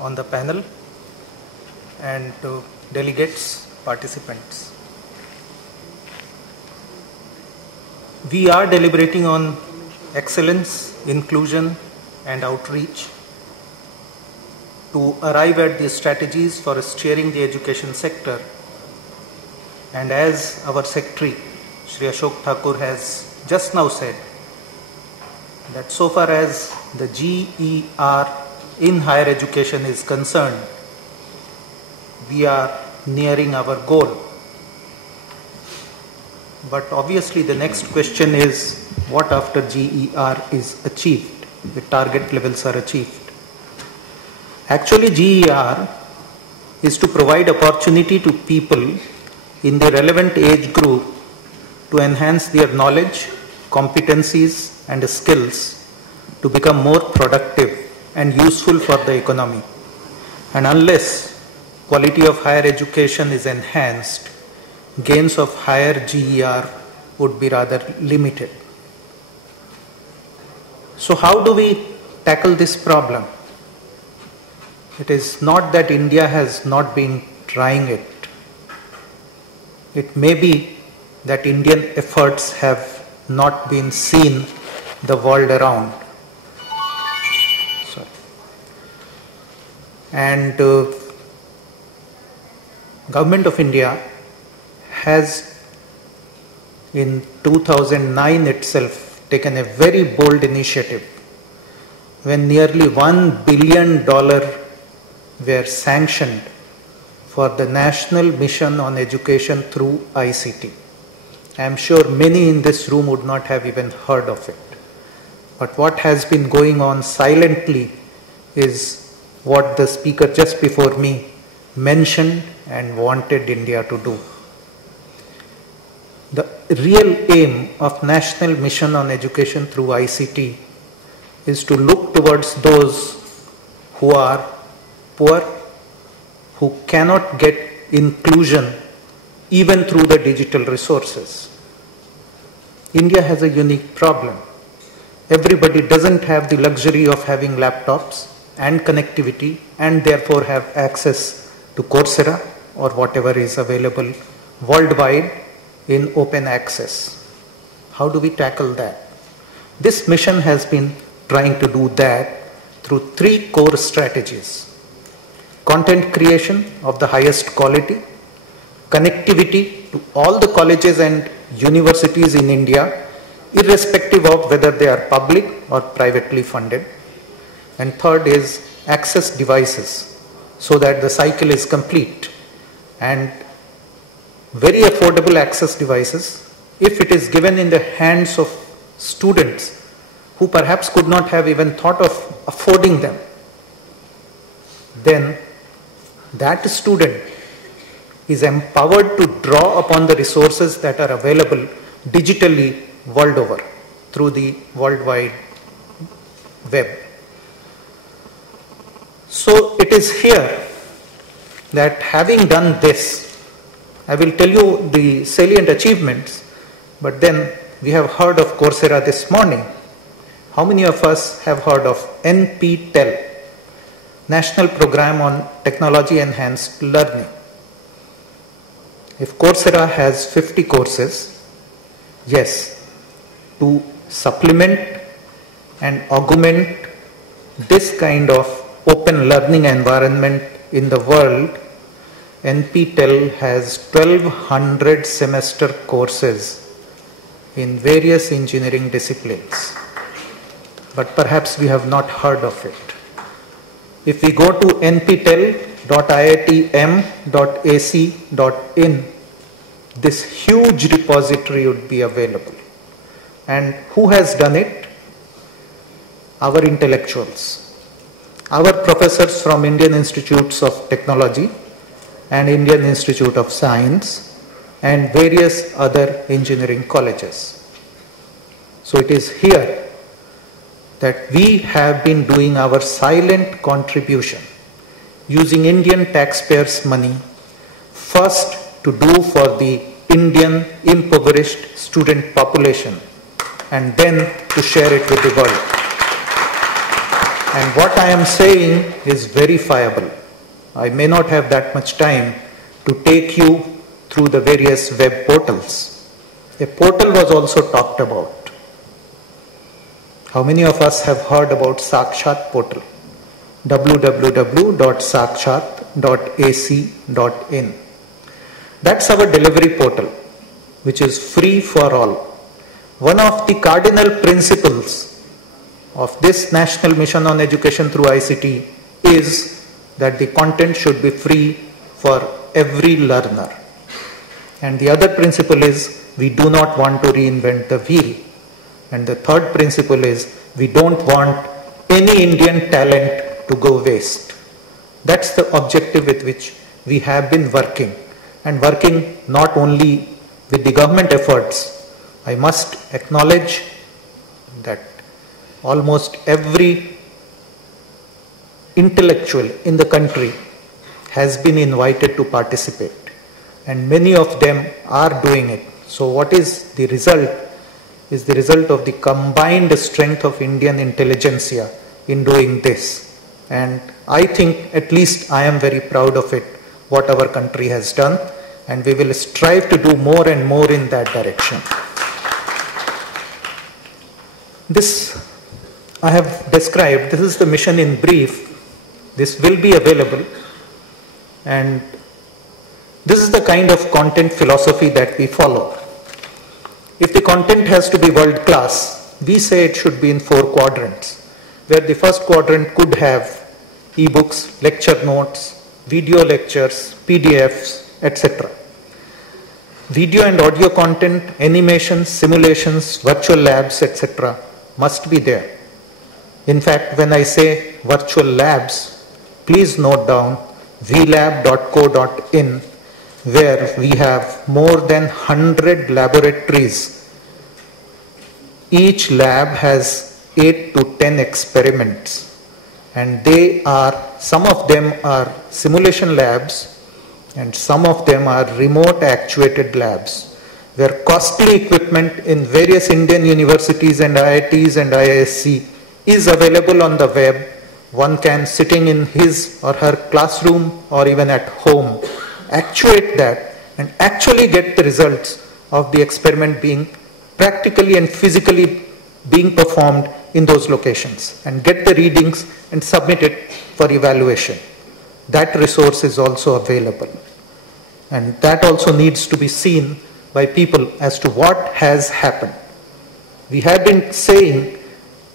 on the panel and to delegates, participants. We are deliberating on excellence, inclusion and outreach to arrive at the strategies for steering the education sector. And as our Secretary, Shri Ashok Thakur has just now said, that so far as the GER in higher education is concerned, we are nearing our goal. But obviously the next question is, what after GER is achieved, the target levels are achieved? Actually, GER is to provide opportunity to people in the relevant age group to enhance their knowledge, competencies and skills to become more productive and useful for the economy. And unless quality of higher education is enhanced, gains of higher GER would be rather limited. So how do we tackle this problem? It is not that India has not been trying it. It may be that Indian efforts have not been seen the world around. Sorry. And Government of India has in 2009 itself taken a very bold initiative when nearly $1 billion were sanctioned for the National Mission on Education through ICT. I am sure many in this room would not have even heard of it. But what has been going on silently is what the speaker just before me mentioned and wanted India to do. The real aim of National Mission on Education through ICT is to look towards those who are poor, who cannot get inclusion even through the digital resources. India has a unique problem. Everybody doesn't have the luxury of having laptops and connectivity and therefore have access to Coursera or whatever is available worldwide in open access. How do we tackle that? This mission has been trying to do that through 3 core strategies. Content creation of the highest quality, connectivity to all the colleges and universities in India, irrespective of whether they are public or privately funded. And third is access devices, so that the cycle is complete. And very affordable access devices, if it is given in the hands of students who perhaps could not have even thought of affording them, then that student is empowered to draw upon the resources that are available digitally world over through the worldwide web. So it is here that having done this, I will tell you the salient achievements, but then we have heard of Coursera this morning. How many of us have heard of NPTEL, National Program on Technology Enhanced Learning? If Coursera has 50 courses, yes, to supplement and augment this kind of open learning environment in the world, NPTEL has 1200 semester courses in various engineering disciplines. But perhaps we have not heard of it. If we go to nptel.iitm.ac.in, this huge repository would be available. And who has done it? Our intellectuals, our professors from Indian Institutes of Technology and Indian Institute of Science and various other engineering colleges. So it is here that we have been doing our silent contribution using Indian taxpayers' money, first to do for the Indian impoverished student population and then to share it with the world. And what I am saying is verifiable. I may not have that much time to take you through the various web portals. A portal was also talked about. How many of us have heard about Sakshat portal? www.sakshat.ac.in. That's our delivery portal, which is free for all. One of the cardinal principles of this National Mission on Education through ICT is that the content should be free for every learner. And the other principle is we do not want to reinvent the wheel. And the third principle is we don't want any Indian talent to go waste. That's the objective with which we have been working, and working not only with the government efforts. I must acknowledge that almost every intellectual in the country has been invited to participate, and many of them are doing it. So what is the result? Is the result of the combined strength of Indian intelligentsia in doing this. And I think at least I am very proud of it, what our country has done, and we will strive to do more and more in that direction. This I have described, this is the mission in brief. This will be available, and this is the kind of content philosophy that we follow. If the content has to be world class, we say it should be in 4 quadrants, where the first quadrant could have e-books, lecture notes, video lectures, PDFs, etc. Video and audio content, animations, simulations, virtual labs, etc. must be there. In fact, when I say virtual labs, please note down vlab.co.in, where we have more than 100 laboratories. Each lab has 8 to 10 experiments, and some of them are simulation labs and some of them are remote actuated labs, where costly equipment in various Indian universities and IITs and IISc is available on the web. One can, sitting in his or her classroom or even at home, actuate that and actually get the results of the experiment being practically and physically being performed in those locations, and get the readings and submit it for evaluation. That resource is also available, and that also needs to be seen by people as to what has happened. We have been saying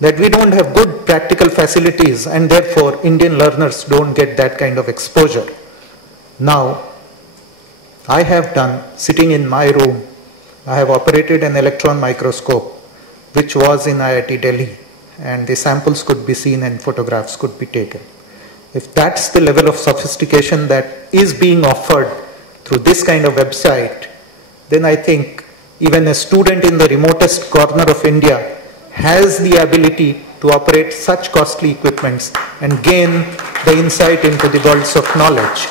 that we don't have good practical facilities, and therefore Indian learners don't get that kind of exposure. Now, I have done, sitting in my room, I have operated an electron microscope which was in IIT Delhi, and the samples could be seen and photographs could be taken. If that's the level of sophistication that is being offered through this kind of website, then I think even a student in the remotest corner of India has the ability to operate such costly equipments and gain the insight into the worlds of knowledge.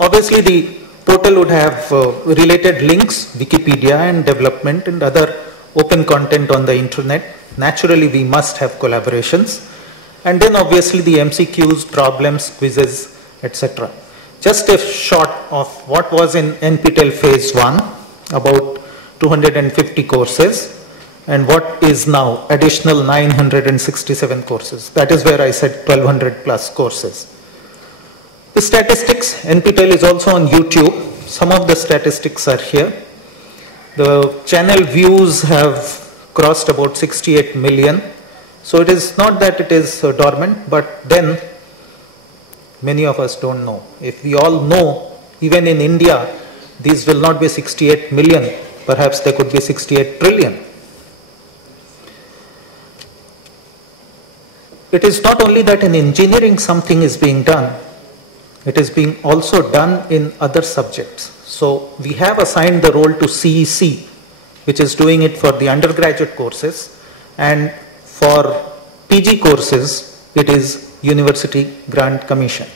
Obviously, the portal would have related links, Wikipedia and development and other open content on the internet. Naturally, we must have collaborations. And then obviously the MCQs, problems, quizzes, etc. Just a shot of what was in NPTEL phase 1, about 250 courses, and what is now additional 967 courses. That is where I said 1200 plus courses. The statistics, NPTEL is also on YouTube. Some of the statistics are here. The channel views have crossed about 68 million. So it is not that it is dormant, but then many of us don't know. If we all know, even in India, these will not be 68 million, perhaps there could be 68 trillion. It is not only that in engineering something is being done, it is being also done in other subjects. So we have assigned the role to CEC, which is doing it for the undergraduate courses, and for PG courses, it is University Grant Commission.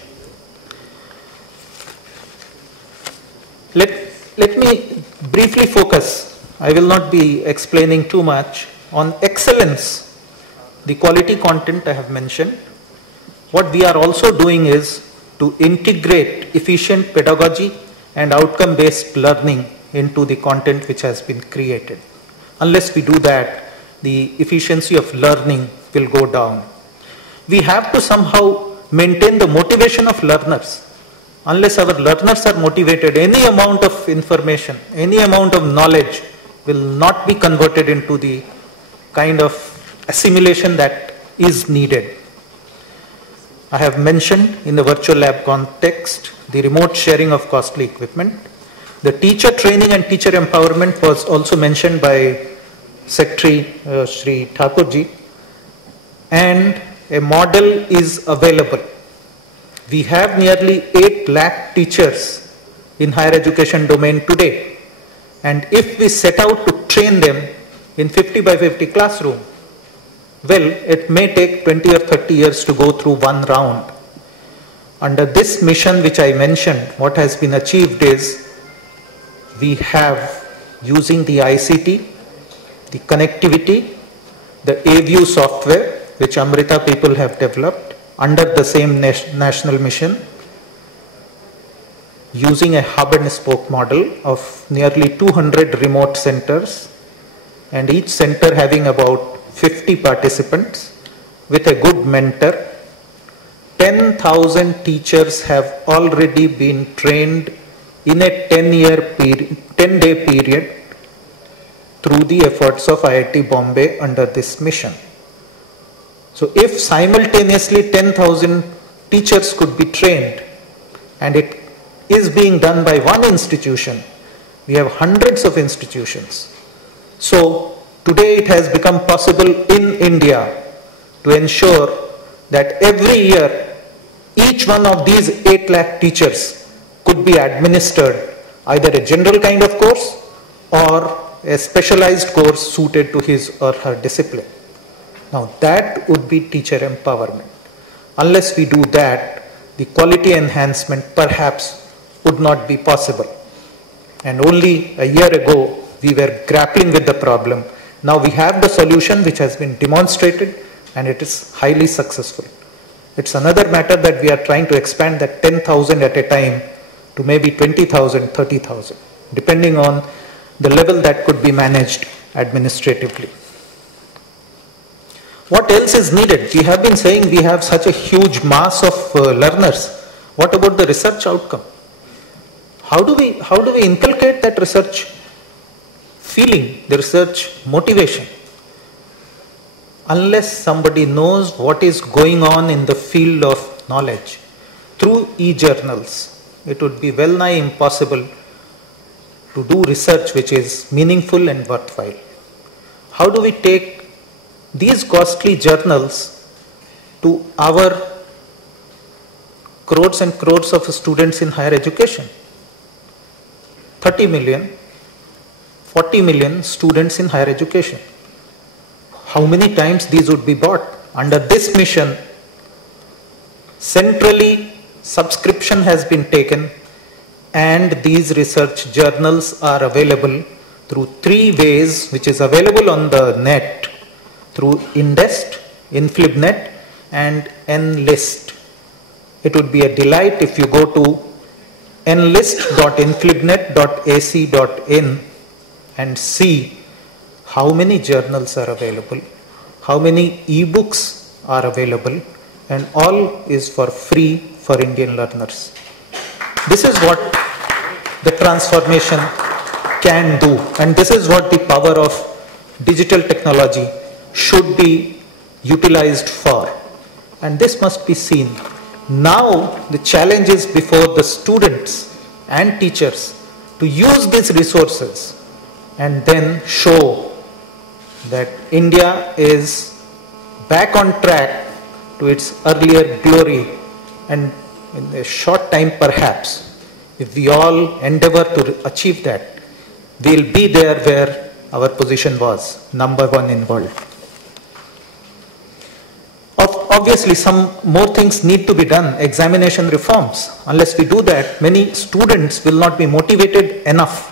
Let me briefly focus, I will not be explaining too much, on excellence The quality content I have mentioned. What we are also doing is to integrate efficient pedagogy and outcome-based learning into the content which has been created. Unless we do that, the efficiency of learning will go down. We have to somehow maintain the motivation of learners. Unless our learners are motivated, any amount of information, any amount of knowledge will not be converted into the kind of assimilation that is needed. I have mentioned in the virtual lab context the remote sharing of costly equipment. The teacher training and teacher empowerment was also mentioned by Secretary Shri Thakurji, and a model is available. We have nearly 8 lakh teachers in higher education domain today, and if we set out to train them in 50 by 50 classroom, well, it may take 20 or 30 years to go through one round. Under this mission which I mentioned, what has been achieved is we have, using the ICT, the connectivity, the AView software which Amrita people have developed under the same national mission, using a hub and spoke model of nearly 200 remote centers, and each center having about 50 participants with a good mentor. 10,000 teachers have already been trained in a 10-day period through the efforts of IIT Bombay under this mission. So if simultaneously 10,000 teachers could be trained, and it is being done by one institution, we have hundreds of institutions. So today it has become possible in India to ensure that every year each one of these 8 lakh teachers could be administered either a general kind of course or a specialized course suited to his or her discipline. Now that would be teacher empowerment. Unless we do that, the quality enhancement perhaps would not be possible. And only a year ago we were grappling with the problem. Now we have the solution which has been demonstrated, and it is highly successful. It's another matter that we are trying to expand that 10,000 at a time to maybe 20,000, 30,000, depending on the level that could be managed administratively. What else is needed? We have been saying we have such a huge mass of learners. What about the research outcome? How do we inculcate that research feeling, the research motivation? Unless somebody knows what is going on in the field of knowledge through e-journals, it would be well nigh impossible to do research which is meaningful and worthwhile. How do we take these costly journals to our crores and crores of students in higher education? 30 million, 40 million students in higher education. How many times these would be bought? Under this mission, centrally subscription has been taken, and these research journals are available through 3 ways, which is available on the net, through Indest, Inflibnet and Enlist. It would be a delight if you go to enlist.inflibnet.ac.in and see how many journals are available, how many e-books are available, and all is for free for Indian learners. This is what the transformation can do, and this is what the power of digital technology should be utilized for, and this must be seen. Now the challenge is before the students and teachers to use these resources and then show that India is back on track to its earlier glory, and in a short time perhaps, if we all endeavor to achieve that, we'll be there where our position was, number 1 in world. Obviously, some more things need to be done, examination reforms. Unless we do that, many students will not be motivated enough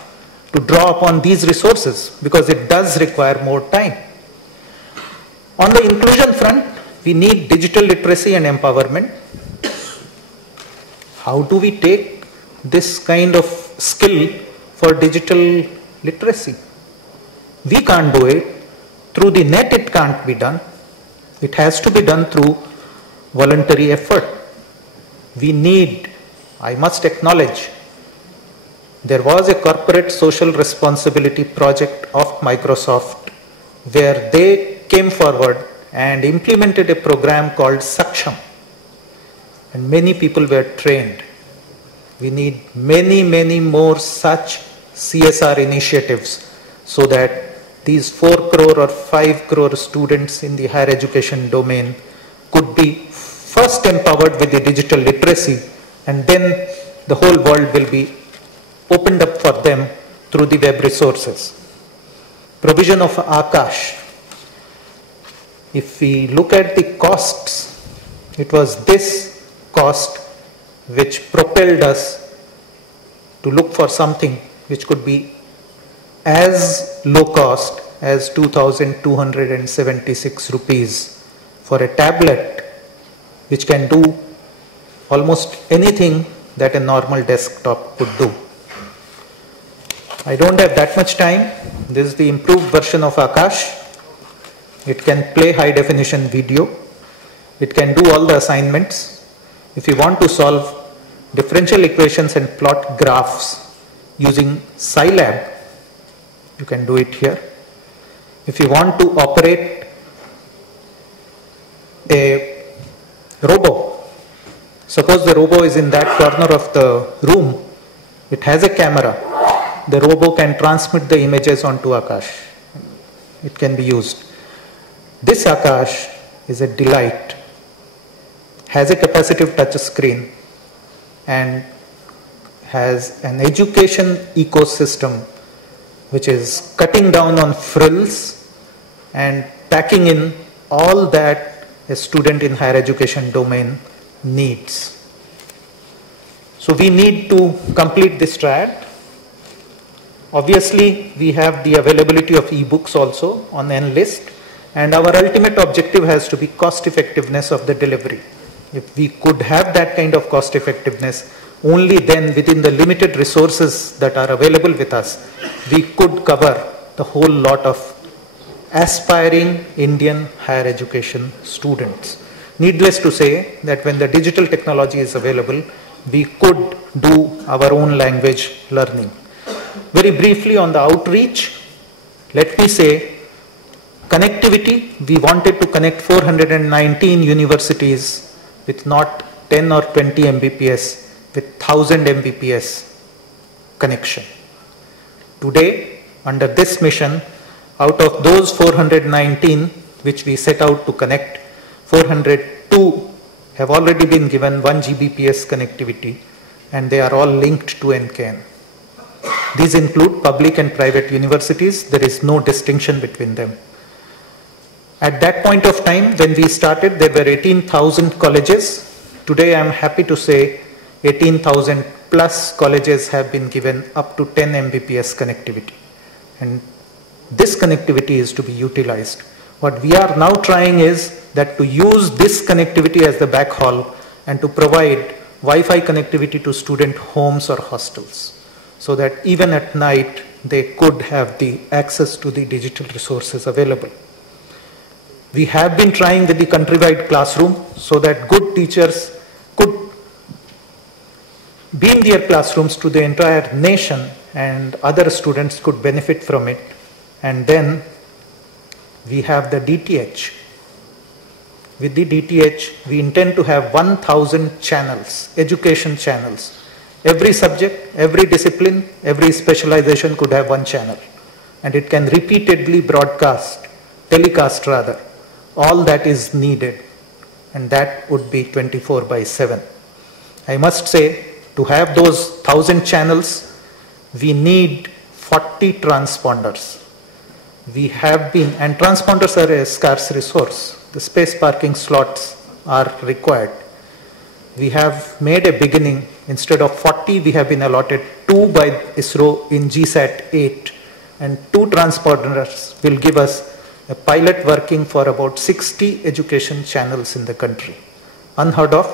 to draw upon these resources because it does require more time. On the inclusion front, we need digital literacy and empowerment. How do we take this kind of skill for digital literacy? We can't do it. Through the net it can't be done. It has to be done through voluntary effort. We need, I must acknowledge, there was a corporate social responsibility project of Microsoft where they came forward and implemented a program called Saksham. And many people were trained. We need many more such CSR initiatives so that these 4 crore or 5 crore students in the higher education domain could be first empowered with the digital literacy, and then the whole world will be opened up for them through the web resources. Provision of Akash. If we look at the costs, it was this cost which propelled us to look for something which could be as low cost as 2,276 rupees for a tablet which can do almost anything that a normal desktop could do. I don't have that much time. This is the improved version of Akash. It can play high definition video. It can do all the assignments. If you want to solve differential equations and plot graphs using Scilab, you can do it here. If you want to operate a robo, suppose the robo is in that corner of the room, it has a camera. The robo can transmit the images onto Akash. It can be used. This Akash is a delight, has a capacitive touch screen, and has an education ecosystem which is cutting down on frills and packing in all that a student in higher education domain needs. So we need to complete this triad. Obviously, we have the availability of e-books also on Enlist, and our ultimate objective has to be cost effectiveness of the delivery. If we could have that kind of cost effectiveness, only then within the limited resources that are available with us, we could cover the whole lot of aspiring Indian higher education students. Needless to say that when the digital technology is available, we could do our own language learning. Very briefly on the outreach, let me say connectivity. We wanted to connect 419 universities with not 10 or 20 Mbps, with 1000 Mbps connection. Today, under this mission, out of those 419 which we set out to connect, 402 have already been given 1 Gbps connectivity, and they are all linked to NKN. These include public and private universities. There is no distinction between them. At that point of time, when we started, there were 18,000 colleges. Today, I am happy to say 18,000 plus colleges have been given up to 10 Mbps connectivity. And this connectivity is to be utilized. What we are now trying is that to use this connectivity as the backhaul and to provide Wi-Fi connectivity to student homes or hostels, so that even at night they could have the access to the digital resources available. We have been trying with the countrywide classroom so that good teachers could beam their classrooms to the entire nation and other students could benefit from it. And then we have the DTH. With the DTH, we intend to have 1,000 channels, education channels. Every subject, every discipline, every specialization could have one channel. And it can repeatedly broadcast, telecast rather, all that is needed. And that would be 24/7. I must say, to have those 1,000 channels, we need 40 transponders. We have been, and transponders are a scarce resource. The space parking slots are required. We have made a beginning. Instead of 40, we have been allotted 2 by ISRO in GSAT 8. And 2 transponders will give us a pilot working for about 60 education channels in the country. Unheard of,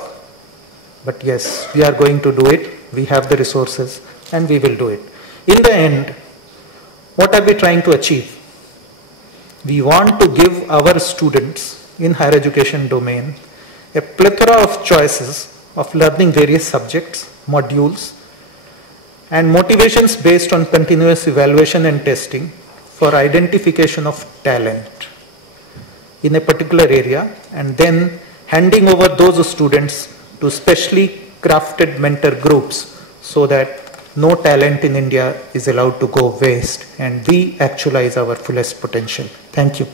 but yes, we are going to do it. We have the resources and we will do it. In the end, what are we trying to achieve? We want to give our students in higher education domain a plethora of choices of learning various subjects, modules, and motivations based on continuous evaluation and testing for identification of talent in a particular area, and then handing over those students to specially crafted mentor groups so that no talent in India is allowed to go waste and we actualize our fullest potential. Thank you.